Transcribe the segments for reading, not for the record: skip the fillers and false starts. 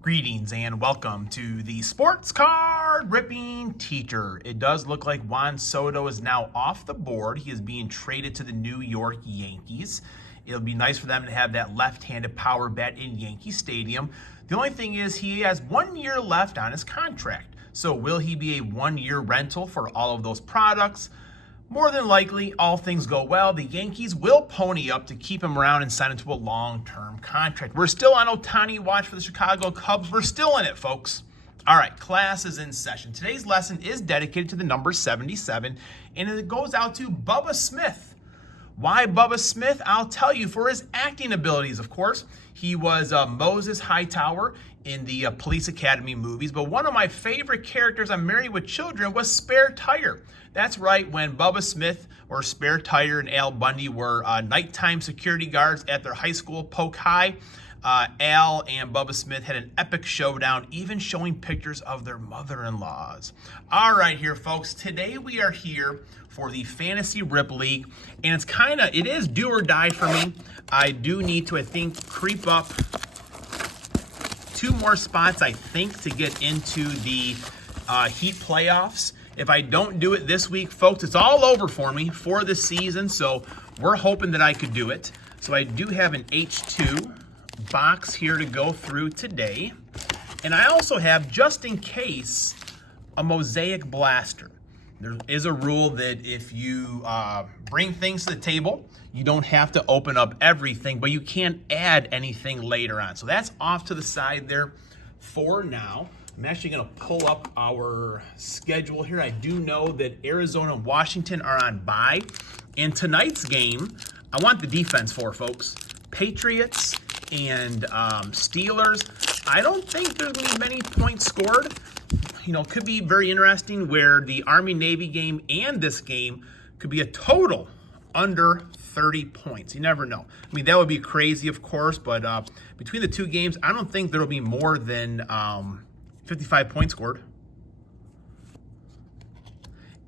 Greetings and welcome to the Sports Card Ripping Teacher. It does look like Juan Soto is now off the board. He is being traded to the New York Yankees. It'll be nice for them to have that left-handed power bat in Yankee Stadium. The only thing is he has 1 year left on his contract. So will he be a 1 year rental for all of those products? More than likely, all things go well, the Yankees will pony up to keep him around and sign him to a long-term contract. We're still on Ohtani watch for the Chicago Cubs. We're still in it, folks. All right, class is in session. Today's lesson is dedicated to the number 77, and it goes out to Bubba Smith. Why Bubba Smith? I'll tell you, for his acting abilities, of course. He was Moses Hightower in the Police Academy movies, but one of my favorite characters on Married with Children was Spare Tire. That's right, when Bubba Smith or Spare Tire and Al Bundy were nighttime security guards at their high school, Polk High, Al and Bubba Smith had an epic showdown, even showing pictures of their mother-in-laws. All right, here, folks, today we are here for the Fantasy Rip League, and it is do or die for me. I do need to, I think, creep up 2 more spots, I think, to get into the Heat playoffs. If I don't do it this week, folks, it's all over for me for the season, so we're hoping that I could do it. So I do have an H2 box here to go through today. And I also have, just in case, a Mosaic Blaster. There is a rule that if you bring things to the table, you don't have to open up everything, but you can't add anything later on. So that's off to the side there for now. I'm actually going to pull up our schedule here. I do know that Arizona and Washington are on bye. In tonight's game, I want the defense for, folks. Patriots and Steelers. I don't think there's going to be many points scored. You know, it could be very interesting where the Army-Navy game and this game could be a total under 30 points. You never know. I mean, that would be crazy, of course, but between the 2 games, I don't think there will be more than 55 points scored.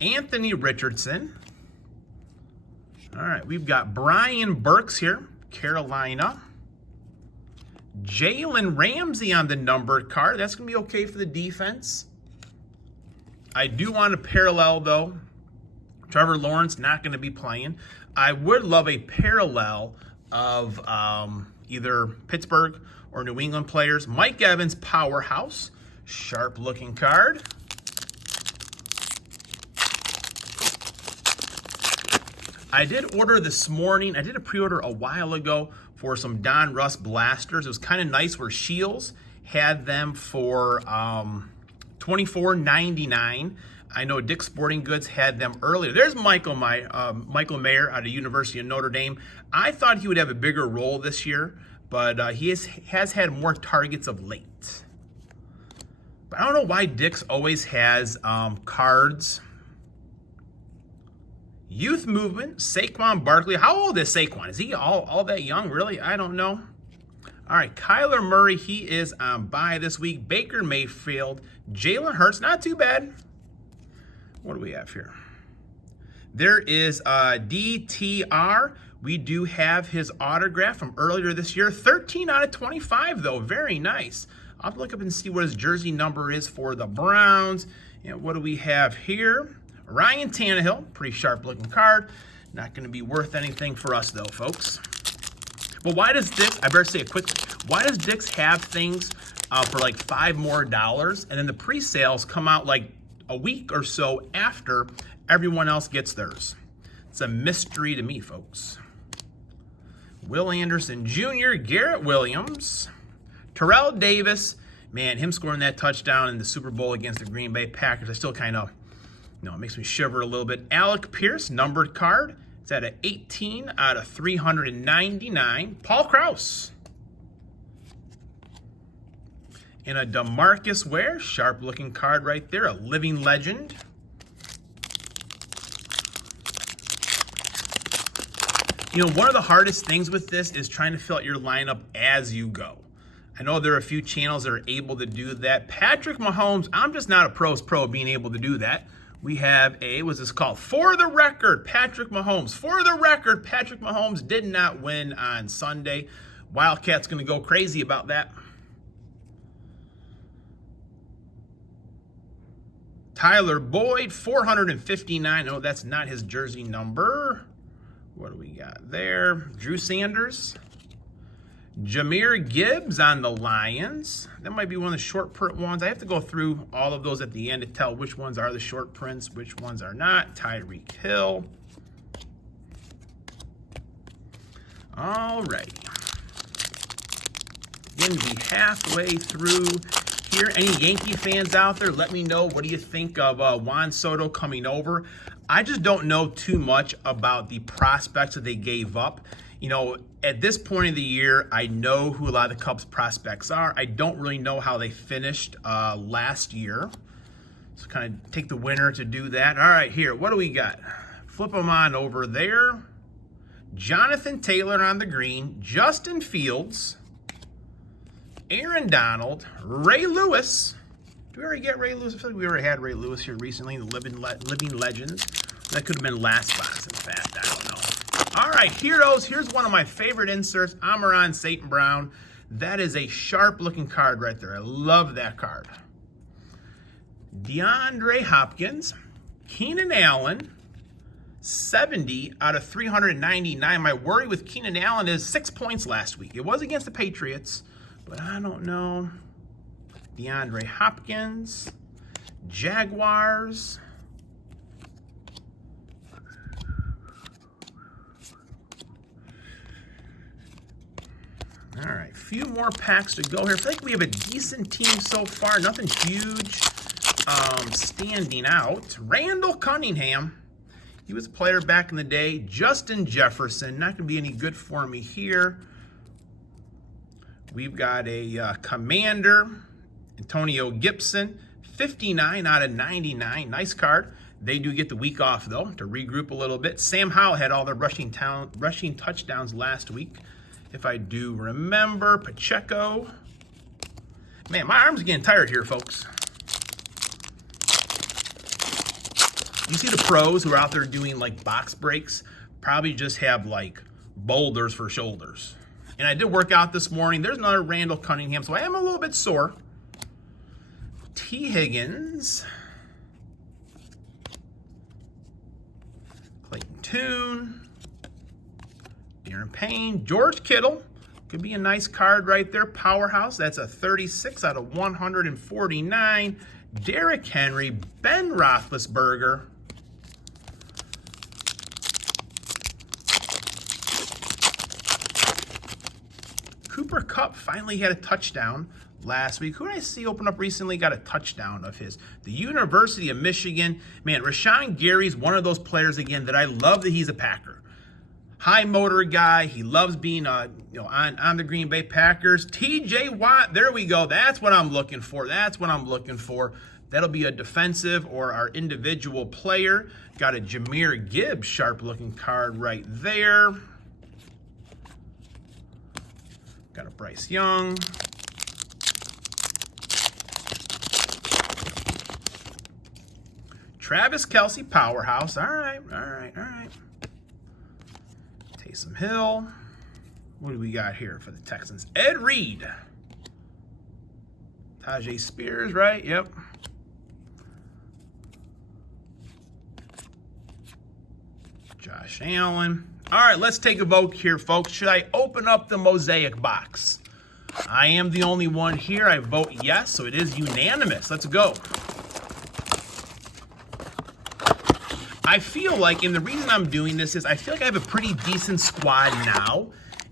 Anthony Richardson. All right, we've got Brian Burks here, Carolina. Jalen Ramsey on the numbered card. That's going to be okay for the defense. I do want a parallel, though. Trevor Lawrence not going to be playing. I would love a parallel of either Pittsburgh or New England players. Mike Evans, powerhouse. Sharp-looking card. I did order this morning. I did a pre-order a while ago for some Don Russ blasters. It was kind of nice where Shields had them for $24.99. I know Dick's Sporting Goods had them earlier. There's Michael Mayer out of University of Notre Dame. I thought he would have a bigger role this year, but he has had more targets of late. But I don't know why Dick's always has cards. Youth movement, Saquon Barkley. How old is Saquon? Is he all that young, really? I don't know. All right, Kyler Murray, he is on bye this week. Baker Mayfield, Jalen Hurts, not too bad. What do we have here? There is DTR. We do have his autograph from earlier this year. 13 out of 25, though. Very nice. I'll have to look up and see what his jersey number is for the Browns. And what do we have here? Ryan Tannehill, pretty sharp-looking card. Not going to be worth anything for us, though, folks. But why does Dick's, I better say it quickly, why does Dick's have things for like $5 more, and then the pre-sales come out like a week or so after everyone else gets theirs? It's a mystery to me, folks. Will Anderson Jr., Garrett Williams, Terrell Davis, man, him scoring that touchdown in the Super Bowl against the Green Bay Packers, I still kind of, it makes me shiver a little bit. Alec Pierce, numbered card. It's at an 18 out of 399. Paul Krause. And a DeMarcus Ware, sharp-looking card right there, a living legend. You know, one of the hardest things with this is trying to fill out your lineup as you go. I know there are a few channels that are able to do that. Patrick Mahomes, I'm just not a pro's pro being able to do that. We have what's this called? For the record, Patrick Mahomes. For the record, Patrick Mahomes did not win on Sunday. Wildcats going to go crazy about that. Tyler Boyd, 459. Oh, that's not his jersey number. What do we got there? Drew Sanders. Jahmyr Gibbs on the Lions. That might be one of the short print ones. I have to go through all of those at the end to tell which ones are the short prints, which ones are not. Tyreek Hill. All right. Going to be halfway through here. Any Yankee fans out there, let me know. What do you think of Juan Soto coming over? I just don't know too much about the prospects that they gave up. You know, at this point of the year, I know who a lot of the Cubs prospects are. I don't really know how they finished last year. So kind of take the winner to do that. All right, here, what do we got? Flip them on over there. Jonathan Taylor on the green. Justin Fields. Aaron Donald, Ray Lewis. Do we already get Ray Lewis? I feel like we already had Ray Lewis here recently, the living legend. That could have been last box, in fact. I don't know. All right, heroes. Here's one of my favorite inserts, Amon-Ra St. Brown. That is a sharp-looking card right there. I love that card. DeAndre Hopkins, Keenan Allen, 70 out of 399. My worry with Keenan Allen is 6 points last week. It was against the Patriots. But I don't know. DeAndre Hopkins. Jaguars. All right, few more packs to go here. I feel like we have a decent team so far. Nothing huge standing out. Randall Cunningham. He was a player back in the day. Justin Jefferson. Not going to be any good for me here. We've got a Commander, Antonio Gibson, 59 out of 99. Nice card. They do get the week off, though, to regroup a little bit. Sam Howell had all their rushing touchdowns last week, if I do remember. Pacheco. Man, my arm's getting tired here, folks. You see the pros who are out there doing, like, box breaks, probably just have, like, boulders for shoulders. And I did work out this morning. There's another Randall Cunningham, so I am a little bit sore. T. Higgins. Clayton Tune. Darren Payne. George Kittle. Could be a nice card right there. Powerhouse. That's a 36 out of 149. Derrick Henry. Ben Roethlisberger. Cooper Kupp finally had a touchdown last week. Who did I see open up recently? Got a touchdown of his. The University of Michigan. Man, Rashawn Gary's one of those players, again, that I love that he's a Packer. High motor guy. He loves being on the Green Bay Packers. TJ Watt. There we go. That's what I'm looking for. That's what I'm looking for. That'll be a defensive or our individual player. Got a Jahmyr Gibbs sharp-looking card right there. Got a Bryce Young. Travis Kelce, powerhouse. All right. Taysom Hill. What do we got here for the Texans? Ed Reed. Tajay Spears, right? Yep. Josh Allen. All right, let's take a vote here, folks. Should I open up the mosaic box? I am the only one here. I vote yes, so it is unanimous. Let's go. I feel like, and the reason I'm doing this is I feel like I have a pretty decent squad now.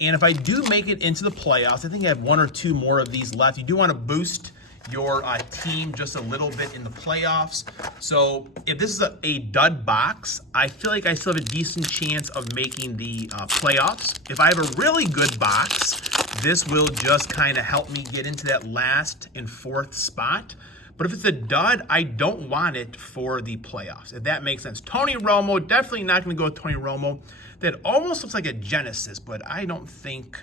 And if I do make it into the playoffs, I think I have one or two more of these left. You do want to boost your team just a little bit in the playoffs. So if this is a dud box, I feel like I still have a decent chance of making the playoffs. If I have a really good box, this will just kind of help me get into that last and fourth spot. But if it's a dud, I don't want it for the playoffs, if that makes sense. Tony Romo, definitely not going to go with Tony Romo. That almost looks like a Genesis, but I don't think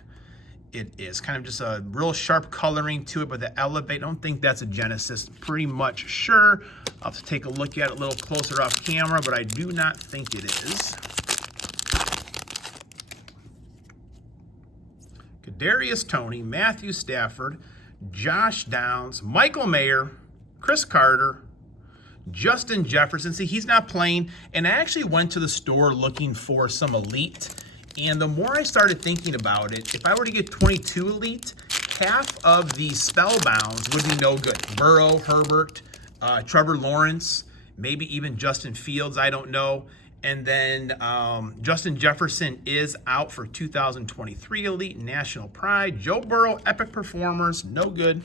it is. Kind of just a real sharp coloring to it, but the Elevate, I don't think that's a Genesis. Pretty much sure. I'll have to take a look at it a little closer off camera, but I do not think it is. Kadarius Toney, Matthew Stafford, Josh Downs, Michael Mayer, Chris Carter, Justin Jefferson. See, he's not playing, and I actually went to the store looking for some elite, and the more I started thinking about it, if I were to get 22 elite, half of the spellbounds would be no good. Burrow, Herbert, Trevor Lawrence, maybe even Justin Fields, I don't know. And then Justin Jefferson is out for 2023 Elite National Pride. Joe Burrow, Epic Performers, no good.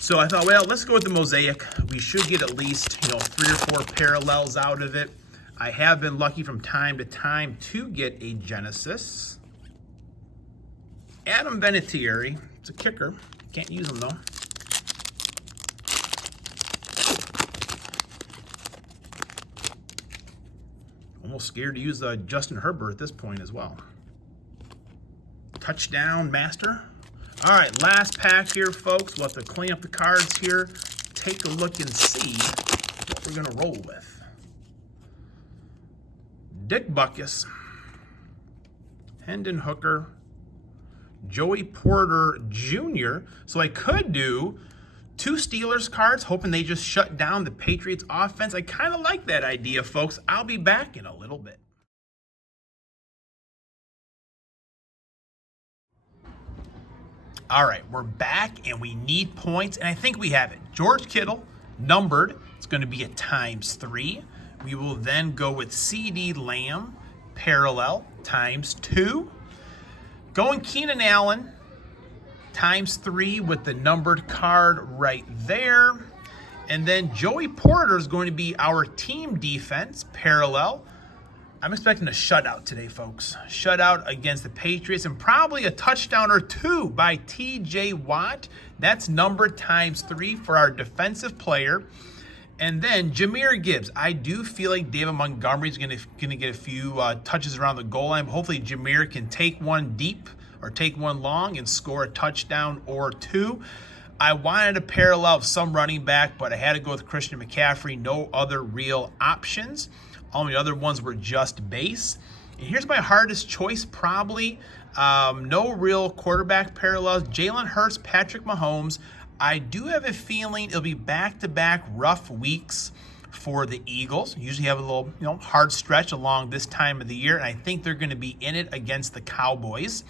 So I thought, well, let's go with the Mosaic. We should get at least, 3 or 4 parallels out of it. I have been lucky from time to time to get a Genesis. Adam Vinatieri, it's a kicker. Can't use him though. Almost scared to use Justin Herbert at this point as well. Touchdown master. All right, last pack here, folks. We'll have to clean up the cards here, take a look and see what we're gonna roll with. Dick Butkus, Hendon Hooker, Joey Porter Jr. So I could do 2 Steelers cards, hoping they just shut down the Patriots offense. I kind of like that idea, folks. I'll be back in a little bit. All right, we're back, and we need points, and I think we have it. George Kittle, numbered. It's going to be at ×3. We will then go with CD Lamb, parallel, ×2. Going Keenan Allen, ×3 with the numbered card right there. And then Joey Porter is going to be our team defense, parallel. I'm expecting a shutout today, folks. Shutout against the Patriots, and probably a touchdown or 2 by TJ Watt. That's numbered ×3 for our defensive player. And then Jahmyr Gibbs. I do feel like David Montgomery's going to get a few touches around the goal line. Hopefully Jahmyr can take one deep or take one long and score a touchdown or 2. I wanted a parallel of some running back, but I had to go with Christian McCaffrey. No other real options. All the other ones were just base. And here's my hardest choice, probably. No real quarterback parallels. Jalen Hurts, Patrick Mahomes. I do have a feeling it'll be back-to-back rough weeks for the Eagles. Usually have a little, hard stretch along this time of the year, and I think they're going to be in it against the Cowboys.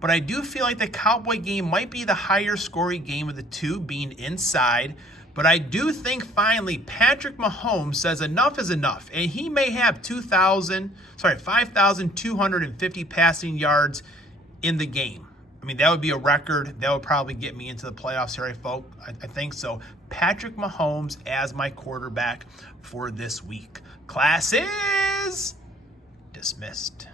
But I do feel like the Cowboy game might be the higher scoring game of the two, being inside. But I do think finally Patrick Mahomes says enough is enough. And he may have 5,250 passing yards in the game. I mean, that would be a record. That would probably get me into the playoffs here, I think so. Patrick Mahomes as my quarterback for this week. Class is dismissed.